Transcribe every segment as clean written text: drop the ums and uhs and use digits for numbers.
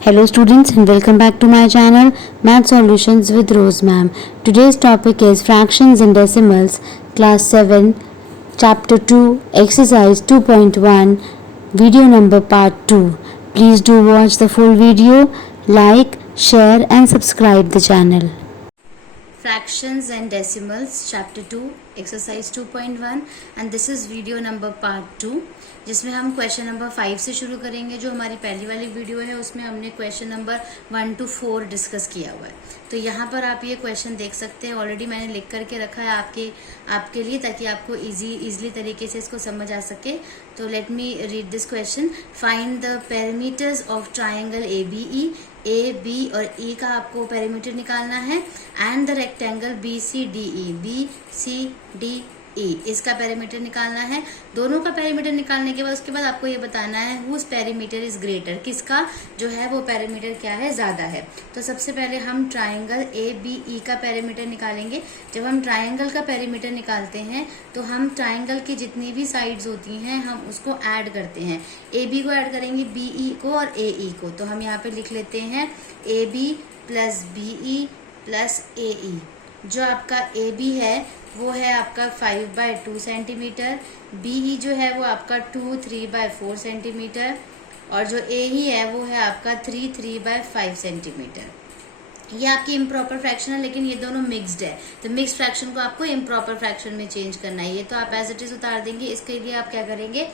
Hello students and welcome back to my channel Math Solutions with Rose Ma'am. Today's topic is fractions and decimals, class 7, chapter 2, exercise 2.1, video number part 2. Please do watch the full video, like, share and subscribe the channel. Fractions and decimals, chapter 2, exercise 2.1 and this is video number part 2, जिसमें हम question number 5 से शुरू करेंगे। जो हमारी पहली वाली video है उसमें हमने क्वेश्चन नंबर 1 to 4 डिस्कस किया हुआ है। तो यहाँ पर आप ये क्वेश्चन देख सकते हैं, ऑलरेडी मैंने लिख करके रखा है आपके लिए, ताकि आपको इजीली तरीके से इसको समझ आ सके। तो let me read this question. Find the perimeters of triangle ABE। A, B और E का आपको पेरीमीटर निकालना है एंड द रेक्टेंगल BCDE इसका पेरीमीटर निकालना है। दोनों का पेरीमीटर निकालने के बाद उसके बाद आपको ये बताना है हुज पेरीमीटर इज ग्रेटर, किसका जो है वो पेरीमीटर क्या है, ज्यादा है। तो सबसे पहले हम ट्राइंगल ABE का पेरीमीटर निकालेंगे। जब हम ट्राइंगल का पेरीमीटर निकालते हैं तो हम ट्राइंगल की जितनी भी साइड्स होती हैं हम उसको ऐड करते हैं। AB को ऐड करेंगे BE को और AE को। तो हम यहाँ पे लिख लेते हैं AB plus BE plus AE। जो आपका AB है वो है आपका 5/2 सेंटीमीटर, BE जो है वो आपका 3/4 सेंटीमीटर और जो AE है वो है आपका 3/5 सेंटीमीटर। ये आपकी इम्प्रॉपर फ्रैक्शन है, लेकिन ये दोनों मिक्स्ड है। तो मिक्स फ्रैक्शन को आपको इम्प्रॉपर फ्रैक्शन में चेंज करना है। ये तो आप एज इट इज उतार देंगे। इसके लिए आप क्या करेंगे,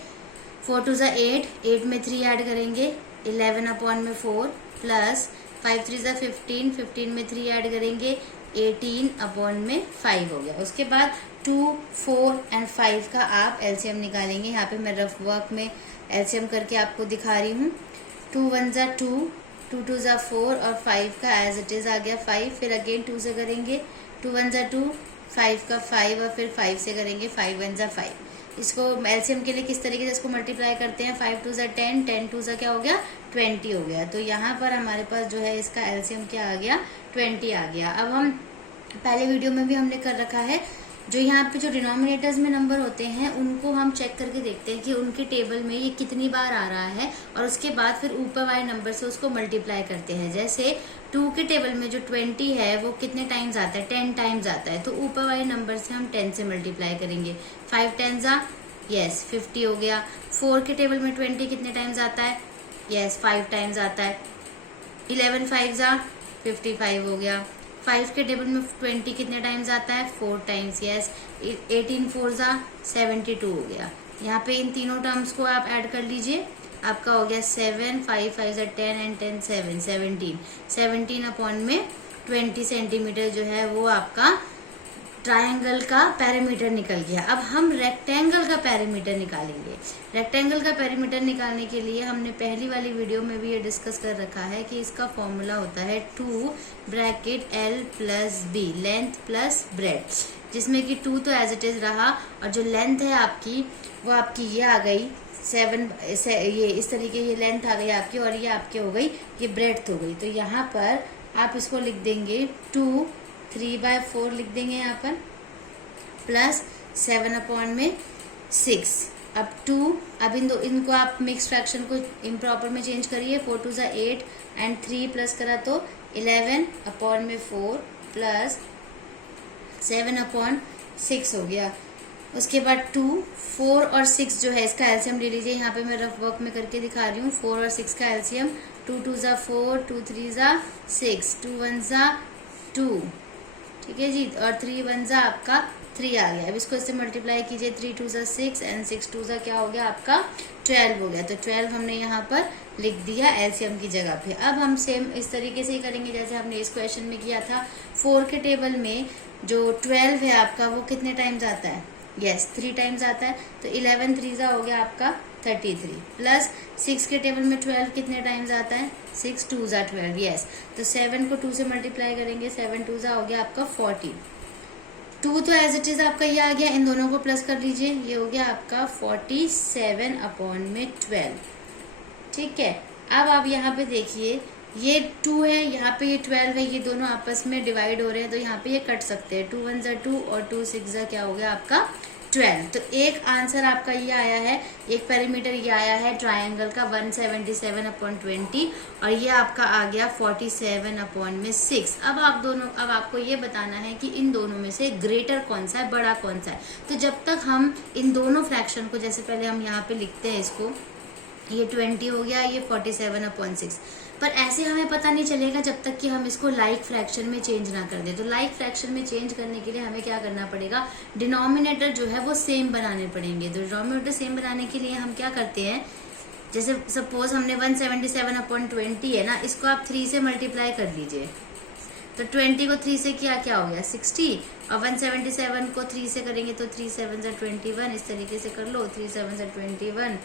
4 2 8, 8 में 3 ऐड करेंगे, 11/4 प्लस 5 3 15, 15 में 3 ऐड करेंगे, 18/5 हो गया। उसके बाद 2, 4 एंड 5 का आप एलसीएम निकालेंगे। यहाँ पे मैं रफ वर्क में एलसीएम करके आपको दिखा रही हूँ। 2 1 2, 2 2 4 और 5 का एज इट इज आ गया 5। फिर अगेन 2 से करेंगे, 2 1 2, 5 का 5 और फिर 5 से करेंगे 5 1 5। इसको एलसीएम के लिए किस तरीके से इसको मल्टीप्लाई करते हैं, 5 2 10, 10 2 क्या हो गया, 20 हो गया। तो यहाँ पर हमारे पास जो है इसका एलसीएम क्या आ गया, 20 आ गया। अब हम पहले वीडियो में भी हमने कर रखा है, जो यहाँ पे जो डिनोमिनेटर्स में नंबर होते हैं उनको हम चेक करके देखते हैं कि उनके टेबल में ये कितनी बार आ रहा है और उसके बाद फिर ऊपर वाले नंबर से उसको मल्टीप्लाई करते हैं। जैसे 2 के टेबल में जो 20 है वो कितने टाइम्स आता है, 10 टाइम्स आता है। तो ऊपर वाले नंबर से हम 10 से मल्टीप्लाई करेंगे। 5 10 यस 50 हो गया। 4 के टेबल में 20 कितने टाइम्स आता है, यस 5 टाइम्स आता है। 11 5 55 हो गया। 5 के टेबल में 20 कितने टाइम्स आता है, 4 टाइम्स, यस 18 4 72 हो गया। यहाँ पे इन तीनों टर्म्स को आप ऐड कर लीजिए, आपका हो गया 7 5 5 10 एंड 10 7 17। 17/20 सेंटीमीटर जो है वो आपका ट्रायंगल का पेरीमीटर निकल गया। अब हम रेक्टेंगल का पेरीमीटर निकालेंगे। रेक्टेंगल का पेरीमीटर निकालने के लिए हमने पहली वाली वीडियो में भी ये डिस्कस कर रखा है कि इसका फॉर्मूला होता है 2 bracket L plus B, length plus breadth, जिसमें कि 2 तो एज इट इज रहा और जो लेंथ है आपकी वो आपकी ये आ गई 7, ये इस तरीके ये लेंथ आ गई आपकी और ये आपकी हो गई ये ब्रेड्थ हो गई। तो यहाँ पर आप इसको लिख देंगे 2 3/4 लिख देंगे यहाँ पर प्लस 7/6। अब 2, अब इनको आप मिक्स फ्रैक्शन को इम्प्रॉपर में चेंज करिए। 4 2 8 एंड 3 प्लस करा तो 11/4 प्लस 7/6 हो गया। उसके बाद 2 4 और 6 जो है इसका एलसीएम ले लीजिए। यहाँ पे मैं रफ वर्क में करके दिखा रही हूँ। 4 और 6 का एलसीएम 2 2 4, 2 3 6, 2 1 2, ठीक है जी, और 3 1 आपका 3 आ गया। अब इसको इससे मल्टीप्लाई कीजिए, 3 2 6 एंड 6 2 क्या हो गया आपका 12 हो गया। तो 12 हमने यहाँ पर लिख दिया एलसीएम की जगह पे। अब हम सेम इस तरीके से ही करेंगे जैसे हमने इस क्वेश्चन में किया था। 4 के टेबल में जो 12 है आपका वो कितने टाइम्स आता है, यस 3 टाइम्स आता है। तो 11 3 हो गया आपका 33 प्लस 6 के टेबल में 12 कितने टाइम्स आता है, 6 2 12, यस। तो 7 को 2 से मल्टीप्लाई करेंगे, 7 2 हो गया आपका 40। 2 तो एज इट इज आपका ये आ गया, इन दोनों को प्लस कर लीजिए, ये हो गया आपका 47/12, ठीक है। अब आप यहाँ पे देखिए ये 2 है, यहाँ पे ये 12 है, ये दोनों आपस में डिवाइड हो रहे हैं तो यहाँ पे ये कट सकते हैं। 2 1 2 और 2 6 क्या हो गया आपका 12। तो एक आंसर आपका ये आया है, एक पेरीमीटर ये आया है ट्रायंगल का 177/20 और ये आपका आ गया 47/6। अब आपको ये बताना है कि इन दोनों में से ग्रेटर कौन सा है, बड़ा कौन सा है। तो जब तक हम इन दोनों फ्रैक्शन को, जैसे पहले हम यहाँ पे लिखते हैं इसको, ये 20 हो गया, ये 47/6, पर ऐसे हमें पता नहीं चलेगा जब तक कि हम इसको लाइक फ्रैक्शन में चेंज ना कर दें। तो लाइक फ्रैक्शन में चेंज करने के लिए हमें क्या करना पड़ेगा, डिनोमिनेटर जो है वो सेम बनाने पड़ेंगे। तो डिनोमिनेटर सेम बनाने के लिए हम क्या करते हैं, जैसे सपोज हमने 177/20 है ना, इसको आप 3 से मल्टीप्लाई कर लीजिए। तो 20 को 3 से किया, क्या हो गया 60, और 177 को 3 से करेंगे तो 3 7 से 21, इस तरीके से कर लो, 3 7 से 21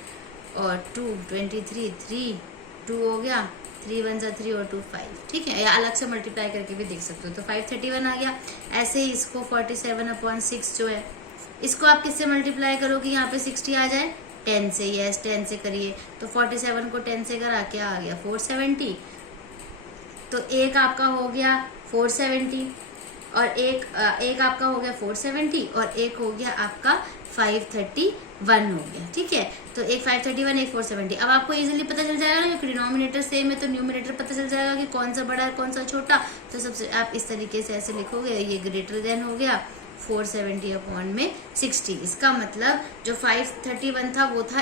और 2 23, 3 2 हो गया, 3 1 जा 3 और 2 5, ठीक है, या अलग से मल्टीप्लाई करके भी देख सकते हो। तो 531 आ गया। ऐसे ही इसको 47/6 जो है, इसको आप किससे मल्टीप्लाई करोगे, यहाँ पे 60 आ जाए 10 से, यस 10 से करिए। तो 47 को 10 से करा क्या आ गया 470। तो एक आपका हो गया 470 और एक आपका हो गया 470 और एक हो गया आपका 531 हो गया, ठीक है। तो एक 531, एक 470। अब आपको इजीली पता चल जाएगा ना, डिनोमिनेटर सेम है तो न्यूमिनेटर पता चल जाएगा कि कौन सा बड़ा है कौन सा छोटा। तो सबसे आप इस तरीके से ऐसे लिखोगे, ये ग्रेटर देन हो गया 470/60। इसका मतलब जो 531 था वो था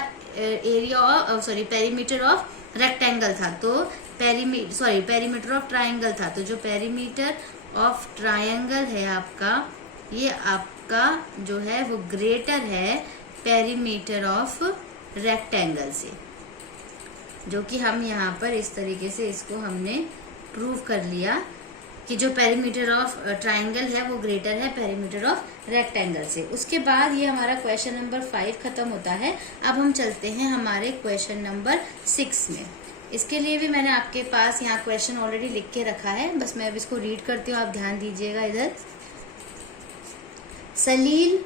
पेरीमीटर ऑफ रेक्टेंगल था, तो पेरीमीटर ऑफ ट्राइंगल था। तो जो पेरीमीटर ऑफ ट्राइंगल है आपका, ये आपका जो है वो ग्रेटर है पेरीमीटर ऑफ रेक्टेंगल से, जो कि हम यहाँ पर इस तरीके से इसको हमने प्रूव कर लिया कि जो पेरीमीटर ऑफ ट्राइंगल है वो ग्रेटर है पेरीमीटर ऑफ रेक्टेंगल से। उसके बाद ये हमारा क्वेश्चन नंबर 5 खत्म होता है। अब हम चलते हैं हमारे क्वेश्चन नंबर 6 में। इसके लिए भी मैंने आपके पास यहाँ क्वेश्चन ऑलरेडी लिख के रखा है, बस मैं अब इसको रीड करती हूँ, आप ध्यान दीजिएगा इधर। सलील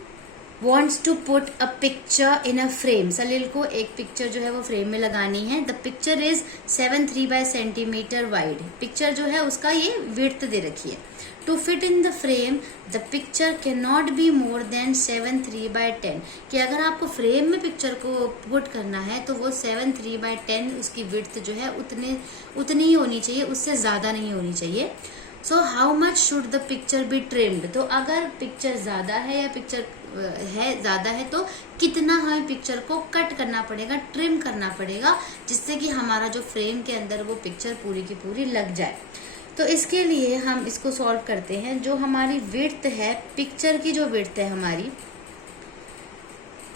wants to put a picture in a frame। सलील को एक पिक्चर जो है वो फ्रेम में लगानी है। The picture is 7.3 cm wide। Picture जो है उसका ये विड्थ दे रखी है। To fit in the frame, the picture cannot be more than 7.3/10। कि अगर आपको फ्रेम में पिक्चर को पुट करना है तो वो 7.3/10 उसकी विड्थ जो है उतनी ही होनी चाहिए, उससे ज्यादा नहीं होनी चाहिए। So how much should the picture be trimmed. तो अगर पिक्चर ज्यादा है या पिक्चर है ज्यादा है तो कितना हमें पिक्चर को कट करना पड़ेगा, ट्रिम करना पड़ेगा, जिससे कि हमारा जो फ्रेम के अंदर वो पिक्चर पूरी की पूरी लग जाए। तो इसके लिए हम इसको सॉल्व करते हैं। जो हमारी विड्थ है, पिक्चर की जो विड्थ है हमारी,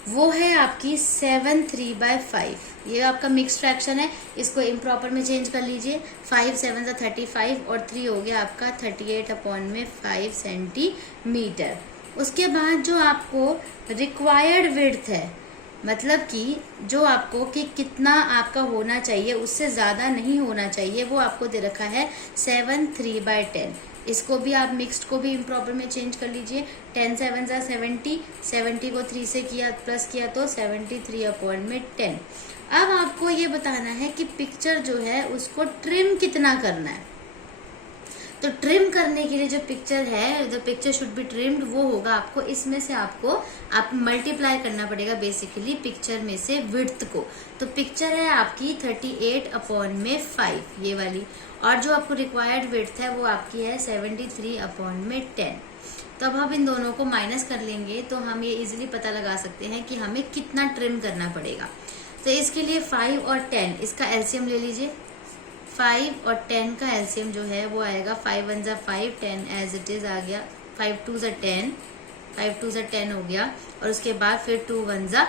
वो है आपकी 7.3/5। ये आपका मिक्स फ्रैक्शन है, इसको इम्प्रॉपर में चेंज कर लीजिए। 5 7 35 और 3 हो गया आपका 38/5 सेंटीमीटर। उसके बाद जो आपको रिक्वायर्ड विड्थ है, मतलब कि जो आपको कि कितना आपका होना चाहिए, उससे ज़्यादा नहीं होना चाहिए, वो आपको दे रखा है 7.3/10। इसको भी आप मिक्स्ड को भी इम्प्रॉपर में चेंज कर लीजिए। 10 7 70, 70 को 3 से किया प्लस किया तो 73/10। अब आपको ये बताना है कि पिक्चर जो है उसको ट्रिम कितना करना है। तो ट्रिम करने के लिए जो पिक्चर है, the picture should be trimmed, वो होगा आपको इसमें से आप मल्टीप्लाई करना पड़ेगा बेसिकली पिक्चर में से विड्थ को। तो पिक्चर है आपकी 38/5 ये वाली, और जो आपको रिक्वायर्ड विड्थ है वो आपकी है 73/10। तो अब हम इन दोनों को माइनस कर लेंगे तो हम ये इजीली पता लगा सकते हैं कि हमें कितना ट्रिम करना पड़ेगा। तो इसके लिए 5 और 10 इसका एलसीएम ले लीजिए। 5 और 10 का एलसीएम जो है वो आएगा 5 1 जा 5, 10 एज इट इज आ गया, 5 2 जा 10, 5 2 जा 10 हो गया, और उसके बाद फिर 2 1 जा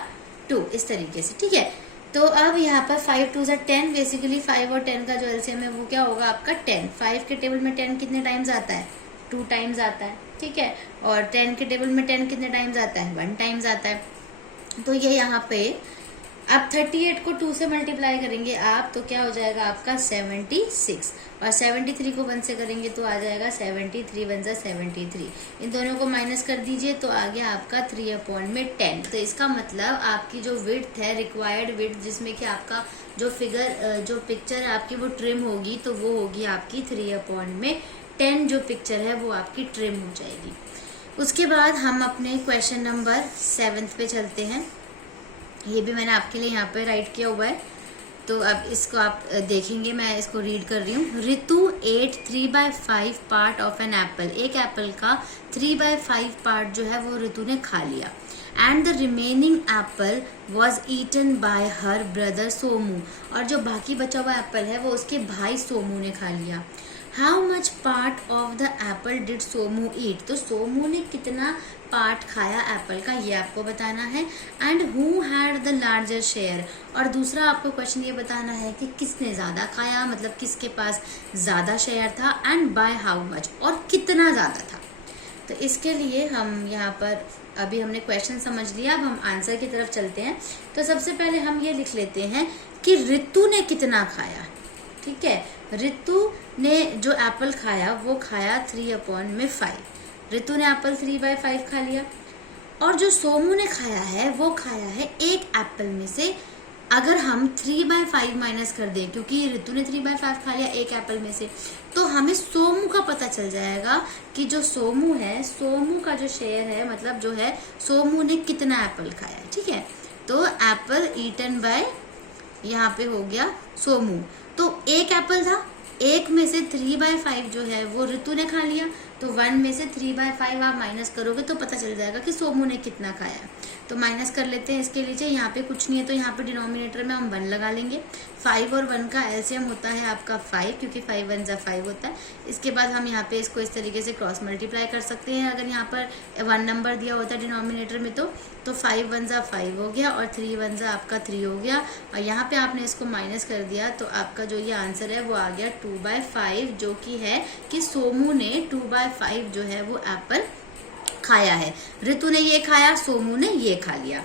2, इस तरीके से, ठीक है। तो अब यहाँ पर 5 2 जा 10, बेसिकली 5 और 10 का जो एलसीएम है वो क्या होगा आपका 10। 5 के टेबल में 10 कितने टाइम्स आता है, 2 टाइम्स आता है, ठीक है। और 10 के टेबल में 10 कितने टाइम्स आता है, 1 टाइम्स आता है। तो ये यहाँ पे अब 38 को 2 से मल्टीप्लाई करेंगे आप तो क्या हो जाएगा आपका 76, और 73 को 1 से करेंगे तो आ जाएगा 73 1 जा 73। इन दोनों को माइनस कर दीजिए तो आ गया आपका 3/10। तो इसका मतलब आपकी जो विड्थ है, रिक्वायर्ड विड्थ, जिसमें कि आपका जो फिगर जो पिक्चर है आपकी वो ट्रिम होगी, तो वो होगी आपकी 3/10। जो पिक्चर है वो आपकी ट्रिम हो जाएगी। उसके बाद हम अपने क्वेश्चन नंबर 7 पे चलते हैं। ये भी मैंने आपके लिए यहाँ पे राइट किया हुआ है, तो अब इसको आप देखेंगे, मैं इसको रीड कर रही हूँ। Ritu ate 3/5 part of an apple. एक एप्पल का 3/5 पार्ट जो है वो ऋतु ने खा लिया। And the remaining apple was eaten by her brother Somu. और जो बाकी बचा हुआ एप्पल है वो उसके भाई सोमू ने खा लिया। How much part of the apple did Somu eat. तो सोमू ने कितना पार्ट खाया एप्पल का, ये आपको बताना है। And who had the larger share. और दूसरा आपको क्वेश्चन ये बताना है कि किसने ज्यादा खाया, मतलब किसके पास ज्यादा शेयर था। एंड बाय हाउ मच, और कितना ज्यादा था। तो इसके लिए हम यहाँ पर अभी हमने क्वेश्चन समझ लिया, अब हम आंसर की तरफ चलते हैं। तो सबसे पहले हम ये लिख लेते हैं कि ऋतु ने कितना खाया। ठीक है, ऋतु ने जो एप्पल खाया वो खाया 3/5। ऋतु ने एप्पल 3/5 खा लिया। और जो सोमू ने खाया है वो खाया है एक एप्पल में से। अगर हम 3/5 माइनस कर दें, क्योंकि ऋतु ने 3/5 खा लिया एक एप्पल में से, तो हमें सोमू का पता चल जाएगा कि जो सोमू है, सोमू का जो शेयर है, मतलब जो है सोमू ने कितना एप्पल खाया। ठीक है, तो एप्पल ईटन बाय, यहाँ पे हो गया सोमू। तो एक एप्पल था, एक में से 3/5 जो है वो ऋतु ने खा लिया। तो 1 में से 3/5 आप माइनस करोगे तो पता चल जाएगा कि सोमू ने कितना खाया। तो माइनस कर लेते हैं इसके नीचे। यहाँ पे कुछ नहीं है तो यहाँ पे डिनोमिनेटर में हम 1 लगा लेंगे। 5 और 1 का एलसीएम होता है आपका 5, क्योंकि 5 1 जा 5 होता है। इसके बाद हम यहाँ पे इसको इस तरीके से क्रॉस मल्टीप्लाई कर सकते हैं। अगर यहाँ पर 1 नंबर दिया होता है डिनोमिनेटर में तो 5 1 जा 5 हो गया और 3 1 जा आपका 3 हो गया। और यहाँ पे आपने इसको माइनस कर दिया तो आपका जो ये आंसर है वो आ गया 2/5, जो कि है कि सोमू ने 2/5 जो है वो एप्पल खाया है। ऋतु ने ये खाया, सोमू ने ये खा लिया।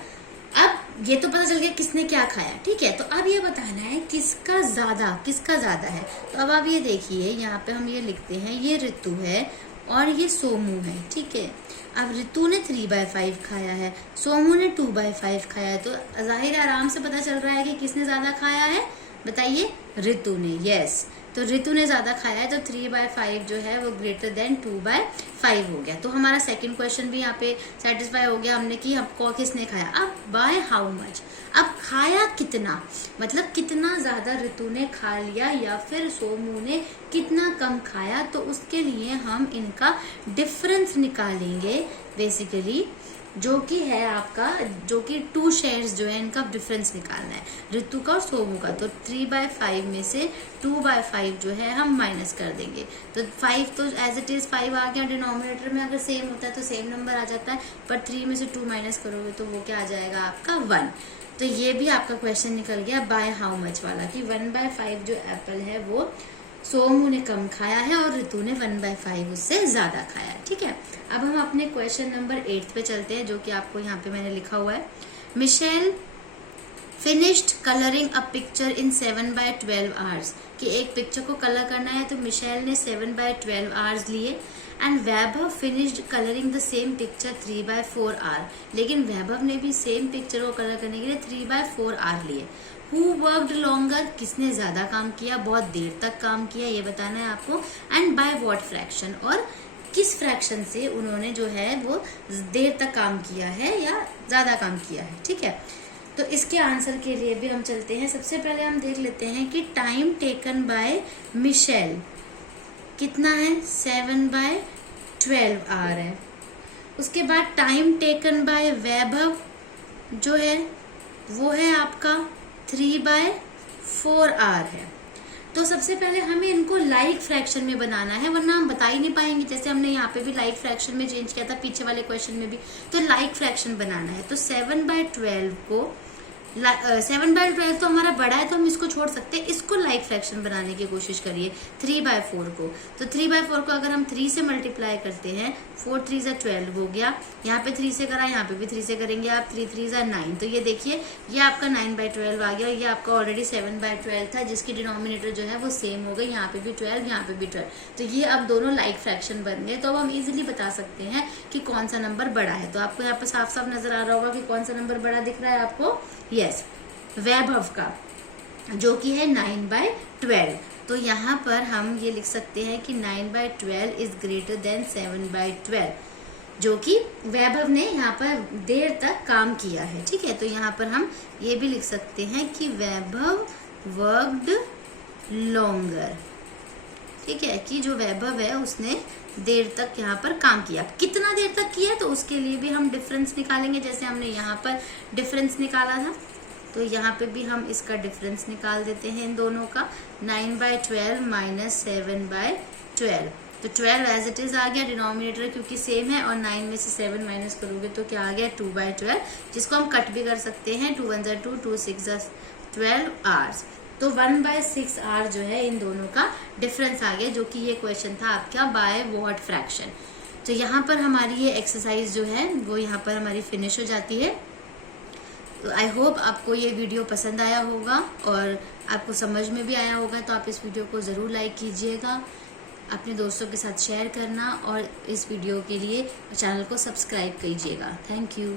अब ये तो पता चल गया किसने क्या खाया। ठीक है, तो अब ये बताना है किसका ज्यादा है। तो अब आप ये देखिए, यहाँ पे हम ये लिखते हैं, ये ऋतु है और ये सोमू है। ठीक है, अब ऋतु ने 3/5 खाया है, सोमू ने 2/5 खाया है, तो जाहिर आराम से पता चल रहा है कि किसने ज्यादा खाया है। बताइए, ऋतु ने। यस, तो ऋतु ने ज्यादा खाया है, तो 3/5 जो है वो ग्रेटर देन 2/5 हो गया। तो हमारा सेकंड क्वेश्चन भी यहाँ पे सेटिस्फाई हो गया हमने कि हमको किसने खाया। अब बाय हाउ मच, अब खाया कितना, मतलब कितना ज्यादा ऋतु ने खा लिया या फिर सोमू ने कितना कम खाया। तो उसके लिए हम इनका डिफरेंस निकालेंगे बेसिकली, जो कि है आपका, जो कि 2 शेयर्स जो है इनका डिफरेंस निकालना है, ऋतु का और सोमू का। तो 3/5 में से 2/5 जो है हम माइनस कर देंगे। तो 5 तो एज इट इज 5 आ गया डिनोमिनेटर में। अगर सेम होता है तो सेम नंबर आ जाता है, पर 3 में से 2 माइनस करोगे तो वो क्या आ जाएगा आपका 1। तो ये भी आपका क्वेश्चन निकल गया बाय हाउ मच वाला, कि 1/5 जो एप्पल है वो सोमू ने कम खाया है और ऋतु ने 1/5 उससे ज्यादा खाया है। ठीक है, अब हम अपने क्वेश्चन नंबर 8 पे चलते हैं, जो कि आपको यहाँ पे मैंने लिखा हुआ है। Michelle finished colouring a picture in 7/12 hours. कि एक पिक्चर को कलर करना है तो मिशेल ने 7/12 आवर्स लिए। And Vaibhav finished colouring the same picture 3/4 hour. लेकिन वैभव ने भी सेम पिक्चर को कलर करने के लिए 3/4 आवर लिए। हु वर्कड लॉन्गर, किसने ज्यादा काम किया, बहुत देर तक काम किया, ये बताना है आपको। एंड बाय व्हाट फ्रैक्शन, और किस फ्रैक्शन से उन्होंने जो है वो देर तक काम किया है या ज्यादा काम किया है। ठीक है, तो इसके आंसर के लिए भी हम चलते हैं। सबसे पहले हम देख लेते हैं कि टाइम टेकन बाय मिशेल कितना है, 7/12 आवर है। उसके बाद टाइम टेकन बाय वैभव जो है वो है आपका 3/4 आवर है। तो सबसे पहले हमें इनको लाइक फ्रैक्शन में बनाना है, वरना हम बता ही नहीं पाएंगे। जैसे हमने यहाँ पे भी लाइक फ्रैक्शन में चेंज किया था पीछे वाले क्वेश्चन में भी, तो लाइक फ्रैक्शन बनाना है। तो 7/12 को 7/12 तो हमारा बड़ा है तो हम इसको छोड़ सकते हैं, इसको लाइक फ्रैक्शन बनाने की कोशिश करिए 3/4 को। तो 3/4 को अगर हम 3 से मल्टीप्लाई करते हैं, 4 3 जा 12 हो गया। यहाँ पे 3 से करा, यहाँ पे भी 3 से करेंगे आप, 3 3 जा 9। तो ये देखिए, ये आपका 9/12 आ गया। ये आपका ऑलरेडी 7/12 था, जिसकी डिनोमिनेटर जो है वो सेम हो गई, यहाँ पे भी 12, यहाँ पे भी 12। तो ये अब दोनों लाइक फ्रैक्शन बन गए। तो अब हम इजिली बता सकते हैं कि कौन सा नंबर बड़ा है। तो आपको यहाँ पे साफ साफ नजर आ रहा होगा कि कौन सा नंबर बड़ा दिख रहा है आपको। यस, वैभव का, जो कि है 9/12। तो यहाँ पर हम ये लिख सकते हैं कि 9/12 इज ग्रेटर देन 7/12। जो कि वैभव ने यहाँ पर देर तक काम किया है। ठीक है, तो यहाँ पर हम ये भी लिख सकते हैं कि वैभव वर्कड लॉन्गर। ठीक है, कि जो वैभव है उसने देर तक यहाँ पर काम किया। कितना देर तक किया तो उसके लिए भी हम डिफरेंस निकालेंगे, जैसे हमने यहाँ पर डिफरेंस निकाला था, तो यहाँ पे भी हम इसका डिफरेंस निकाल देते हैं इन दोनों का। 9/12 माइनस 7/12, तो 12 एज इट इज आ गया, डिनोमिनेटर क्योंकि सेम है, और 9 में से 7 माइनस करोगे तो क्या आ गया 2/12, जिसको हम कट भी कर सकते हैं। 2 1 2, 2 6 12 आवर्स, तो 1/6 आवर जो है इन दोनों का डिफरेंस आ गया, जो कि ये क्वेश्चन था आपका बाय व्हाट फ्रैक्शन। तो यहाँ पर हमारी ये एक्सरसाइज जो है वो यहाँ पर हमारी फिनिश हो जाती है। तो आई होप आपको ये वीडियो पसंद आया होगा और आपको समझ में भी आया होगा। तो आप इस वीडियो को ज़रूर लाइक कीजिएगा, अपने दोस्तों के साथ शेयर करना, और इस वीडियो के लिए चैनल को सब्सक्राइब कीजिएगा। Thank you.